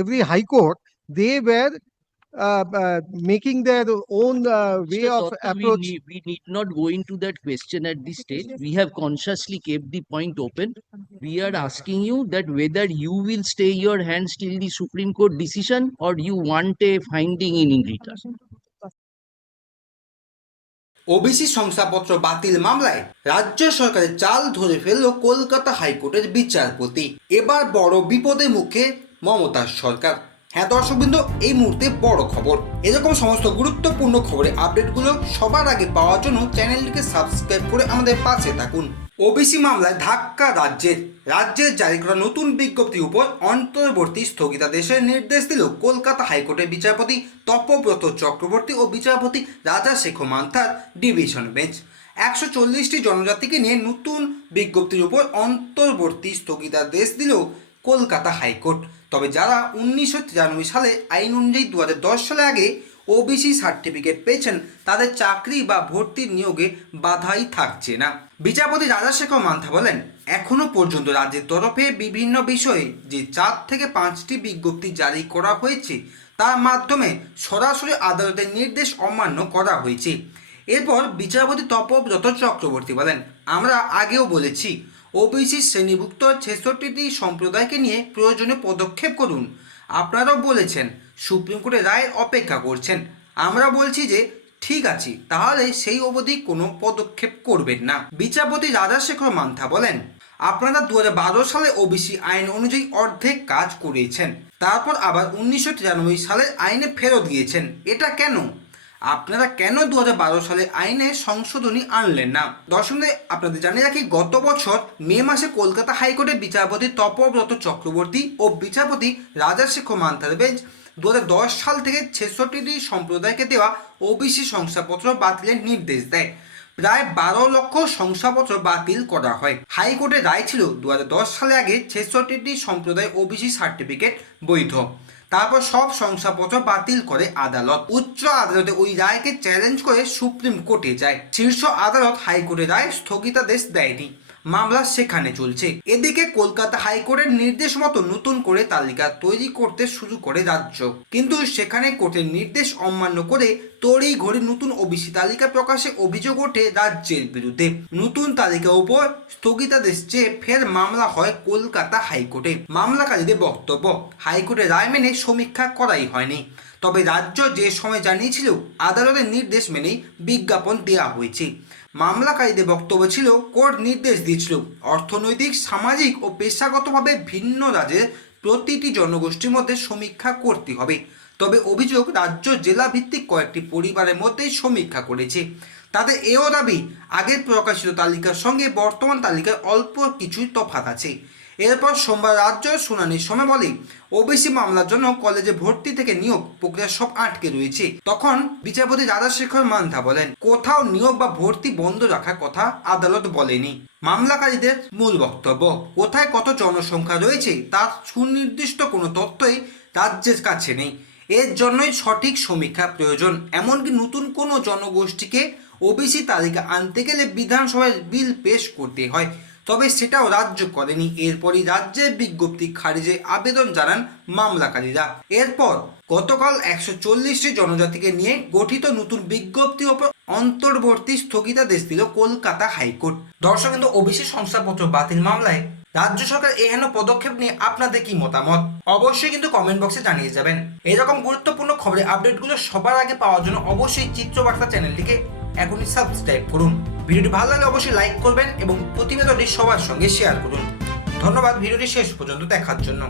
every high court, they were uh, uh, making their own uh, way Mr. of Totta, we need, we need not go into that question at this stage. We have consciously kept the point open. We are asking you that whether you will stay your hands till the Supreme Court decision or you want a finding in return. OBC শংসাপত্র বাতিল মামলায় রাজ্য সরকারের চাল ধরে ফেলল কলকাতা হাইকোর্টের বিচারপতি এবার বড় বিপদের মুখে মমতার সরকার। হ্যাঁ দর্শকবৃন্দ এই মুহূর্তে বড় খবর। এরকম সমস্ত গুরুত্বপূর্ণ খবরের আপডেটগুলো সবার আগে পাওয়ার জন্য চ্যানেলটিকে সাবস্ক্রাইব করে আমাদের পাশে থাকুন। ওবিসি মামলায় ধাক্কা রাজ্যের। রাজ্যের জারি করা নতুন বিজ্ঞপ্তির উপর অন্তর্বর্তী স্থগিতাদেশের নির্দেশ দিল কলকাতা হাইকোর্টের বিচারপতি তপব্রত চক্রবর্তী ও বিচারপতি রাজা শেখ মান্থার ডিভিশন বেঞ্চ। একশো চল্লিশটি জনজাতিকে নিয়ে নতুন বিজ্ঞপ্তির উপর অন্তর্বর্তী স্থগিতাদেশ দিল কলকাতা হাইকোর্ট। তবে যারা উনিশশো তিরানব্বই সালে আইন অনুযায়ী দু সালে আগে ওবিসি সার্টিফিকেট পেয়েছেন, তাদের চাকরি বা ভর্তির নিয়োগে বাধাই থাকছে না। বিচারপতি রাজাশেখর মান্থা বলেন, এখনও পর্যন্ত রাজ্যের তরফে বিভিন্ন বিষয়ে যে চার থেকে পাঁচটি বিজ্ঞপ্তি জারি করা হয়েছে, তার মাধ্যমে সরাসরি আদালতের নির্দেশ অমান্য করা হয়েছে। এরপর বিচারপতি তপব্রত চক্রবর্তী বলেন, আমরা আগেও বলেছি ওবিসি শ্রেণীভুক্ত ছেষট্টিটি সম্প্রদায়কে নিয়ে প্রয়োজনীয় পদক্ষেপ করুন। আপনারাও বলেছেন, সুপ্রিম কোর্টের রায়ের অপেক্ষা করছেন। আমরা বলছি যে, ঠিক আছে, তাহলে সেই অবধি কোনো পদক্ষেপ করবেন না। বিচারপতি রাজাশেখর মান্থা বলেন, আপনারা দু হাজার বারো সালে ওবিসি আইন অনুযায়ী অর্ধেক কাজ করিয়েছেন তারপর আবার উনিশশো তিরানব্বই সালের আইনে ফেরত দিয়েছেন এটা কেন? আপনারা কেন দু হাজার বারো সালে আইনে সংশোধনী আনলেন না? দর্শকদের, আপনাদের জানিয়ে রাখি, গত বছর মে মাসে কলকাতা হাইকোর্টের বিচারপতি তপব্রত চক্রবর্তী ও বিচারপতি রাজাশেখর মান্থার বেঞ্চ দু হাজার দশ সাল থেকে ছেষট্টিটি সম্প্রদায়কে দেওয়া ওবিসি শংসাপত্র বাতিলের নির্দেশ দেয়। প্রায় বারো লক্ষ শংসাপত্র বাতিল করা হয়। হাইকোর্টের রায় ছিল দু হাজার দশ সালে আগে ছেষট্টিটি সম্প্রদায় ওবিসি সার্টিফিকেট বৈধ। তারপর সব শংসাপত্র বাতিল করে আদালত। উচ্চ আদালতে ওই রায়কে চ্যালেঞ্জ করে সুপ্রিম কোর্টে যায়। শীর্ষ আদালত হাইকোর্টের রায় স্থগিতাদেশ দেয়নি। মামলা সেখানে চলছে। এদিকে কলকাতা হাইকোর্টের নির্দেশ মতো নতুন করে তালিকা তৈরি করতে শুরু করে রাজ্য। কিন্তু সেখানে কোর্টের নির্দেশ অমান্য করে তড়ি ঘড়ি নতুন ওবিসি তালিকা প্রকাশে অভিযোগ ওঠে রাজ্যের বিরুদ্ধে। নতুন তালিকা উপর স্থগিতাদেশ চেয়ে ফের মামলা হয় কলকাতা হাইকোর্টে। মামলাকারীদের বক্তব্য, হাইকোর্টের রায় মেনে সমীক্ষা করাই হয়নি। তবে রাজ্য যে সময় জানিয়েছিল, আদালতের নির্দেশ মেনেই বিজ্ঞাপন দেওয়া হয়েছে। মামলাকারীদের বক্তব্য ছিল, কোর্ট নির্দেশ দিয়েছিল। অর্থনৈতিক, সামাজিক ও পেশাগতভাবে ভিন্ন রাজ্যের প্রতিটি জনগোষ্ঠীর মধ্যে সমীক্ষা করতে হবে। তবে অভিযোগ, রাজ্য জেলা ভিত্তিক কয়েকটি পরিবারের মধ্যেই সমীক্ষা করেছে। তাদের এও দাবি, আগের প্রকাশিত তালিকার সঙ্গে বর্তমান তালিকার অল্প কিছুই তফাৎ আছে। এরপর সোমবার রাজ্য শুনানির সময় বলে ওবিসি মামলার জন্য কলেজে ভর্তি থেকে নিয়োগ প্রক্রিয়া সব আটকে রয়েছে। তখন বিচারপতি রাজাশেখর মান্থা বলেন, কোথাও নিয়োগ বা ভর্তি বন্ধ রাখার কথা আদালত বলেনি। মামলাকারীদের মূল বক্তব্য, কোথায় কত জনসংখ্যা রয়েছে তার সুনির্দিষ্ট কোনো তথ্যই রাজ্যের কাছে নেই। এর জন্যই সঠিক সমীক্ষা প্রয়োজন। এমনকি নতুন কোনো জনগোষ্ঠীকে ওবিসি তালিকা আনতে গেলে বিধানসভায় বিল পেশ করতে হয়। তবে সেটাও রাজ্য করেনি। এরপরই রাজ্যের বিজ্ঞপ্তি খারিজে আবেদন জানান মামলাকারীরা। এরপর গতকাল একশো চল্লিশটি জনজাতিকে নিয়ে গঠিত নতুন বিজ্ঞপ্তির ওপর অন্তর্বর্তী স্থগিতাদেশ দিল কলকাতা হাইকোর্ট। দর্শক, কিন্তু ওবিসি শংসাপত্র বাতিল মামলায় রাজ্য সরকার এহেন পদক্ষেপ নিয়ে আপনাদের কি মতামত? অবশ্যই কিন্তু কমেন্ট বক্সে জানিয়ে যাবেন। এরকম গুরুত্বপূর্ণ খবরের আপডেটগুলো সবার আগে পাওয়ার জন্য অবশ্যই চিত্রবার্তা চ্যানেলটিকে এখনই সাবস্ক্রাইব করুন। ভিডিওটি ভালো লাগলে অবশ্যই লাইক করবেন এবং প্রতিবেদনটি সবার সঙ্গে শেয়ার করুন। ধন্যবাদ, ভিডিওটি শেষ পর্যন্ত দেখার জন্য।